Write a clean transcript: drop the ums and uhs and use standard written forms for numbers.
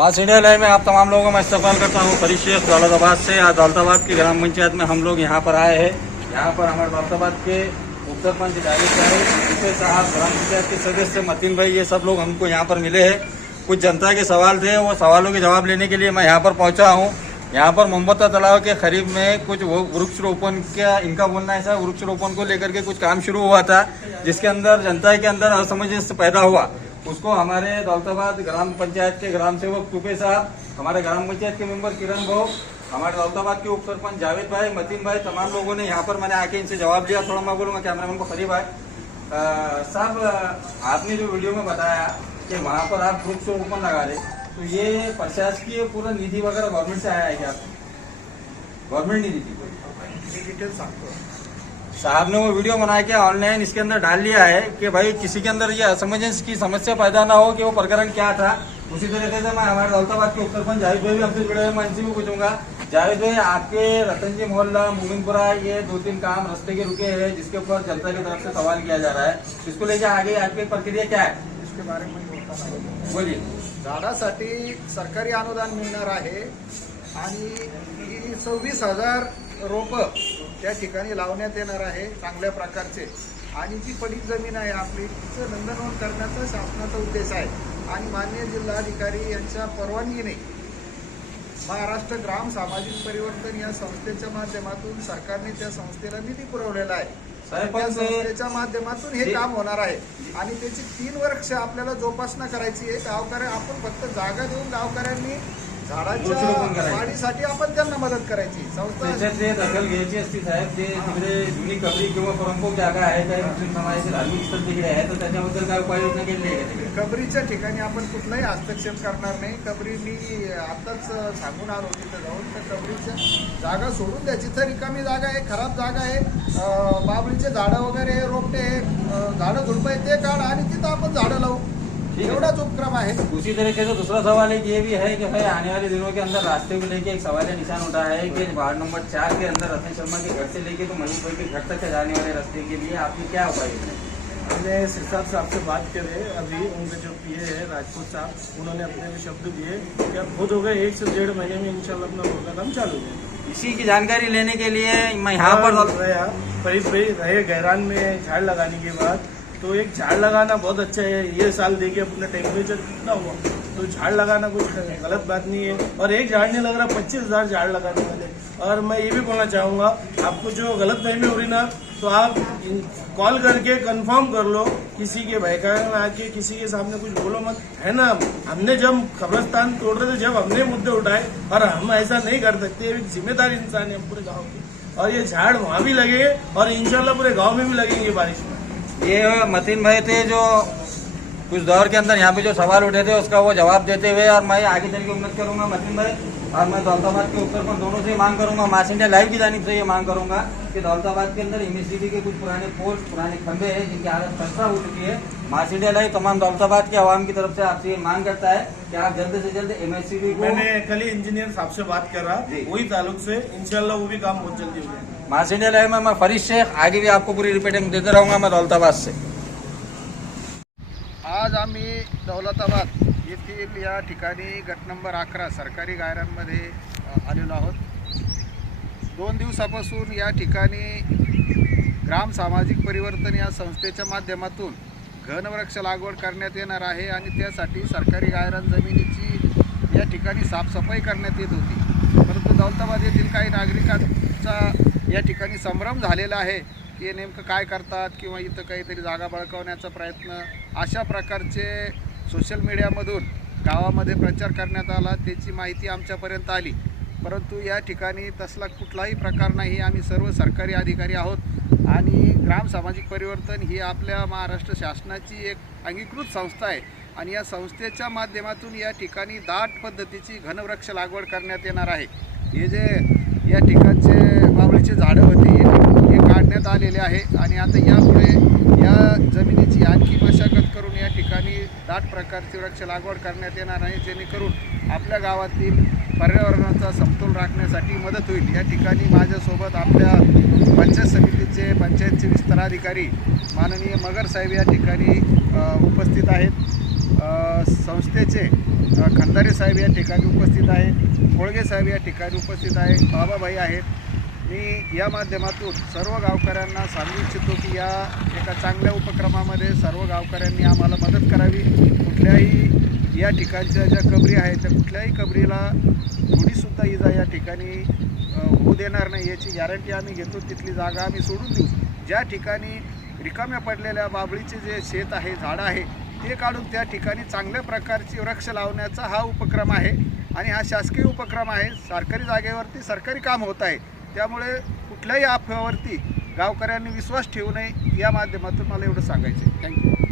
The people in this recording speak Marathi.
मास इंडिया लाइव में आप तमाम लोगों का मैं इस्तकबाल करता हूँ। फरीद शेख दौलताबाद से। आज दौलताबाद की ग्राम पंचायत में हम लोग यहाँ पर आए हैं। यहाँ पर हमारे दौलताबाद के उप सरपंच जावेद साहब, ग्राम पंचायत के सदस्य मतीन भाई, ये सब लोग हमको यहाँ पर मिले हैं। कुछ जनता के सवाल थे, वो सवालों के जवाब लेने के लिए मैं यहाँ पर पहुँचा हूँ। यहाँ पर मोहम्मद तालाब के करीब में कुछ वृक्षारोपण का इनका बोलना है, वृक्षारोपण को लेकर के कुछ काम शुरू हुआ था, जिसके अंदर जनता के अंदर असमंजस पैदा हुआ। उसको हमारे दौलताबाद ग्राम पंचायत के ग्राम सेवक टूपे साहब, हमारे ग्राम पंचायत के मेंबर किरण भाऊ, हमारे दौलताबाद के उप सरपंच जावेद भाई, मतीन भाई, तमाम लोगों ने यहाँ पर मैंने आके इनसे जवाब लिया। थोड़ा मैं बोलूँगा कैमरामैन को करीब आए। साहब, आपने जो वीडियो में बताया कि वहाँ पर आप वृक्षारोपण लगा रहे, तो ये प्रशासकीय पूरा निधि वगैरह गवर्नमेंट से आया है क्या? गवर्नमेंट निधि की डिटेल साहब ने वो वीडियो बना के ऑनलाइन इसके अंदर डाल दिया है कि भाई किसी के अंदर ये असमंजस की समस्या पैदा ना हो कि वो प्रकरण क्या था। उसी तरीके से मैं हमारे दौलताबाद के उप सरपंच जावेद भाई भी हमसे जुड़े हुए, मैं इनसे भी पूछूंगा। जावेद भाई, आपके रतन जी मोहल्ला मोमिनपुरा ये 2-3 काम रास्ते के रुके हैं, जिसके ऊपर जनता की तरफ से सवाल किया जा रहा है, इसको लेकर आगे आपकी प्रक्रिया क्या है? इसके बारे में बोलिए। झाडासाठी सरकारी अनुदान मिळणार आहे आणि 26,000 रोप त्या ठिकाणी लावण्यात येणार आहे चांगल्या प्रकारचे। आणि जी पडीक जमीन आहे आपली, तिचं नंदनवन करण्याचा शासनाचा उद्देश आहे। आणि माननीय जिल्हाधिकारी यांच्या परवानगीने महाराष्ट्र ग्राम सामाजिक परिवर्तन या संस्थेच्या माध्यमातून सरकारने त्या संस्थेला निधी पुरवलेला आहे। त्या संस्थेच्या माध्यमातून हे काम होणार आहे आणि त्याची 3 वर्ष आपल्याला जोपासना करायची आहे। गावकऱ्या आपण फक्त जागा देऊन गावकऱ्यांनी झाडाच्या वाढीसाठी आपण त्यांना मदत करायची। दखल घ्यायची असती साहेब, ते तिकडे जुनी कबरी किंवा परंपरा जागा आहे, काही मुस्लिम समाजाचे धार्मिक स्थळ तिकडे आहे, तर त्याच्याबद्दल काय उपाययोजना केली आहे का? कबरीच्या ठिकाणी आपण कुठलाही हस्तक्षेप करणार नाही। कबरी मी आताच सांगून आलो तिथं जाऊन, तर कबरीच्या जागा सोडून द्यायची। तर रिकामी जागा आहे, खराब जागा आहे, बाबळीचे झाडं वगैरे रोपटे झाडं झुडपं ते काढ आणि तिथं आपण झाडं लावू, एवढाच उपक्रम है। उसी तरीके से दूसरा सवाल एक ये भी है कि भाई आने वाले दिनों के अंदर रास्ते को लेके एक सवाल निशान उठा है कि वार्ड नंबर 4 के अंदर रतन शर्मा के घर से लेके तो महीन भाई के घर तक जाने वाले रास्ते के लिए आपकी क्या उपाय है? हमने सिरसाब साहब से बात करे, अभी उनके जो पीए है राजपूत साहब, उन्होंने अपने भी शब्द दिए कि अब खुद हो गए 1 से 1.5 महीने में इंशाल्लाह अपना प्रोग्राम चालू है। इसी की जानकारी लेने के लिए मैं यहाँ पर फरीद भाई रहे गहरान में झाड़ लगाने के बाद, तो एक झाड़ लगाना बहुत अच्छा है। ये साल देखिए अपना टेम्परेचर कितना हुआ, तो झाड़ लगाना कुछ गलत बात नहीं है। और एक झाड़ नहीं लग रहा, 25,000 झाड़ लगाने वाले। और मैं ये भी बोलना चाहूँगा, आपको जो गलत फहमी हो रही ना, तो आप कॉल करके कंफर्म कर लो, किसी के बहकावे में आके किसी के सामने कुछ बोलो मत, है ना। हमने जब कब्रिस्तान तोड़ रहे थे, जब हमने मुद्दे उठाए, और हम ऐसा नहीं कर सकते, एक जिम्मेदार इंसान है हम पूरे गाँव के। और ये झाड़ वहाँ भी लगे और इंशाल्लाह पूरे गाँव में भी लगेंगे बारिश में। ये मतीन भाई थे जो कुछ दौर के अंदर यहाँ पे जो सवाल उठे थे उसका वो जवाब देते हुए, और मैं आगे चल के उम्मीद करूंगा मतीन भाई और मैं दौलताबाद के उत्तर पर दोनों से मांग करूंगा, मास इंडिया लाइव की जानिब से ये मांग करूंगा कि दौलताबाद के अंदर एमएससीबी के कुछ पुराने पोस्ट, पुराने खंभे हैं जिनकी हालत खस्ता हो चुकी है। मास इंडिया लाइव तमाम दौलताबाद के आवाम की तरफ से आपसे ये मांग करता है कि आप जल्द से जल्द एमएससीबी को, मैंने कल ही इंजीनियर साहब से बात कर रहा, वही ताल्लुक से इंशाल्लाह वो भी काम बहुत जल्दी हो जाएगा। मास इंडिया लाइव में मैं फरीद शेख, आगे भी आपको पूरी रिपोर्टिंग देते रहूंगा मैं दौलताबाद से। आज आम्ही दौलताबाद येथील या ठिकाणी गट नंबर 11 सरकारी गायरांमध्ये आलेलो आहोत। 2 दिवसापासून या ठिकाणी ग्राम सामाजिक परिवर्तन या संस्थेच्या माध्यमातून घनवृक्ष लागवड करण्यात येणार आहे आणि त्यासाठी सरकारी गायरान जमिनीची या ठिकाणी साफसफाई करण्यात येत होती। परंतु दौलताबाद येथील काही नागरिकांचा या ठिकाणी संभ्रम झालेला आहे की हे नेमकं काय करतात किंवा इथं काहीतरी जागा बळकावण्याचा प्रयत्न, अशा प्रकारचे सोशल मीडियामधून गावामध्ये प्रचार करण्यात आला, त्याची माहिती आमच्यापर्यंत आली। परंतु या ठिकाणी तसला कुठलाही प्रकार नाही। आम्ही सर्व सरकारी अधिकारी आहोत आणि ग्राम सामाजिक परिवर्तन ही आपल्या महाराष्ट्र शासनाची एक अंगीकृत संस्था आहे आणि या संस्थेच्या माध्यमातून या ठिकाणी दाट पद्धतीची घनवृक्ष लागवड करण्यात येणार आहे। हे जे या ठिकाणचे बाबळीचे झाडं होते हे काढण्यात आलेले आहे आणि आता यापुढे या जमिनीची आणखी मशागत करून या ठिकाणी दाट प्रकारची वृक्ष लागवड करण्यात येणार आहे, जेणेकरून आपल्या गावातील पर्यावरणाचा समतोल राखण्यासाठी मदत होईल। या ठिकाणी माझ्यासोबत आपल्या पंचायत समितीचे पंचायतचे विस्तार अधिकारी माननीय मगर साहेब या ठिकाणी उपस्थित आहेत। संस्थेचे खंदारे साहेब या ठिकाणी उपस्थित आहे, कोळगे साहेब या ठिकाणी उपस्थित आहे, बाबाभाई आहेत. मी या माध्यमातून सर्व गावकऱ्यांना सांगू इच्छितो की या एका चांगल्या उपक्रमामध्ये सर्व गावकऱ्यांनी आम्हाला मदत करावी. कुठल्याही या ठिकाणच्या ज्या कबरी आहेत त्या कुठल्याही कबरीला थोडीसुद्धा इजा या ठिकाणी होऊ देणार नाही याची गॅरंटी आम्ही घेतो. तिथली जागा आम्ही सोडून देऊ. ज्या ठिकाणी रिकाम्या पडलेल्या बाबळीचे जे शेत आहे, झाडं आहे, ते काढून त्या ठिकाणी चांगल्या प्रकारची वृक्ष लावण्याचा हा उपक्रम आहे आणि हा शासकीय उपक्रम आहे. सरकारी जागेवरती सरकारी काम होत आहे. त्यामुळे कुठल्याही अफवावरती गावकऱ्यांनी विश्वास ठेवू नये या माध्यमातून मला एवढं सांगायचं आहे. थँक्यू.